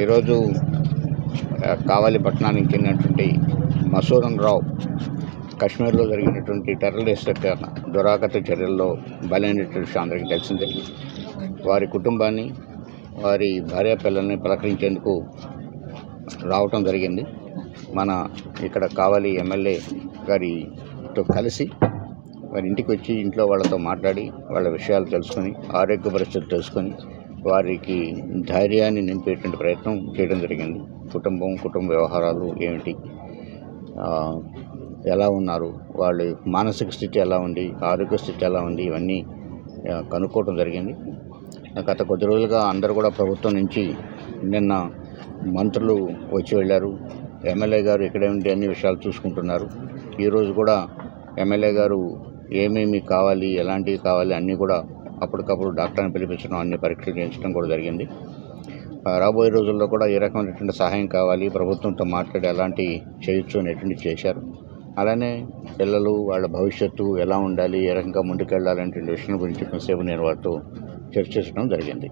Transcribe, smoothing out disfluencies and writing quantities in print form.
ఈరోజు కావలి పట్టణానికి చెందినటువంటి మసూదన్ రావు కశ్మీర్లో జరిగినటువంటి టెర్రరిస్ట్ దురాగత చర్యల్లో బలైనటువంటి విషయం అందరికీ తెలిసిందే. వారి కుటుంబాన్ని, వారి భార్య పిల్లల్ని పలకరించేందుకు రావటం జరిగింది. మన ఇక్కడ కావలి ఎమ్మెల్యే గారితో కలిసి వారి ఇంటికి వచ్చి ఇంట్లో వాళ్ళతో మాట్లాడి వాళ్ళ విషయాలు తెలుసుకొని, ఆరోగ్య పరిస్థితి తెలుసుకొని, వారికి ధైర్యాన్ని నింపేటువంటి ప్రయత్నం చేయడం జరిగింది. కుటుంబ వ్యవహారాలు ఏమిటి, ఎలా ఉన్నారు, వాళ్ళ మానసిక స్థితి ఎలా ఉంది, ఆరోగ్య స్థితి ఎలా ఉంది, ఇవన్నీ కనుక్కోవడం జరిగింది. గత కొద్ది రోజులుగా అందరూ కూడా ప్రభుత్వం నుంచి నిన్న మంత్రులు వచ్చి వెళ్ళారు. ఎమ్మెల్యే గారు ఇక్కడే ఉండి అన్ని విషయాలు చూసుకుంటున్నారు. ఈరోజు కూడా ఎమ్మెల్యే గారు ఏమేమి కావాలి, ఎలాంటివి కావాలి అన్నీ కూడా అప్పటికప్పుడు డాక్టర్ని పిలిపించడం, అన్ని పరీక్షలు చేయించడం కూడా జరిగింది. రాబోయే రోజుల్లో కూడా ఏ రకమైనటువంటి సహాయం కావాలి, ప్రభుత్వంతో మాట్లాడి ఎలాంటి చేయొచ్చు అనేటువంటి చేశారు. అలానే పిల్లలు వాళ్ళ భవిష్యత్తు ఎలా ఉండాలి, ఏ రకంగా ముందుకెళ్ళాలనేటువంటి విషయం గురించి కొంతసేపు నేను వారితో చర్చించడం జరిగింది.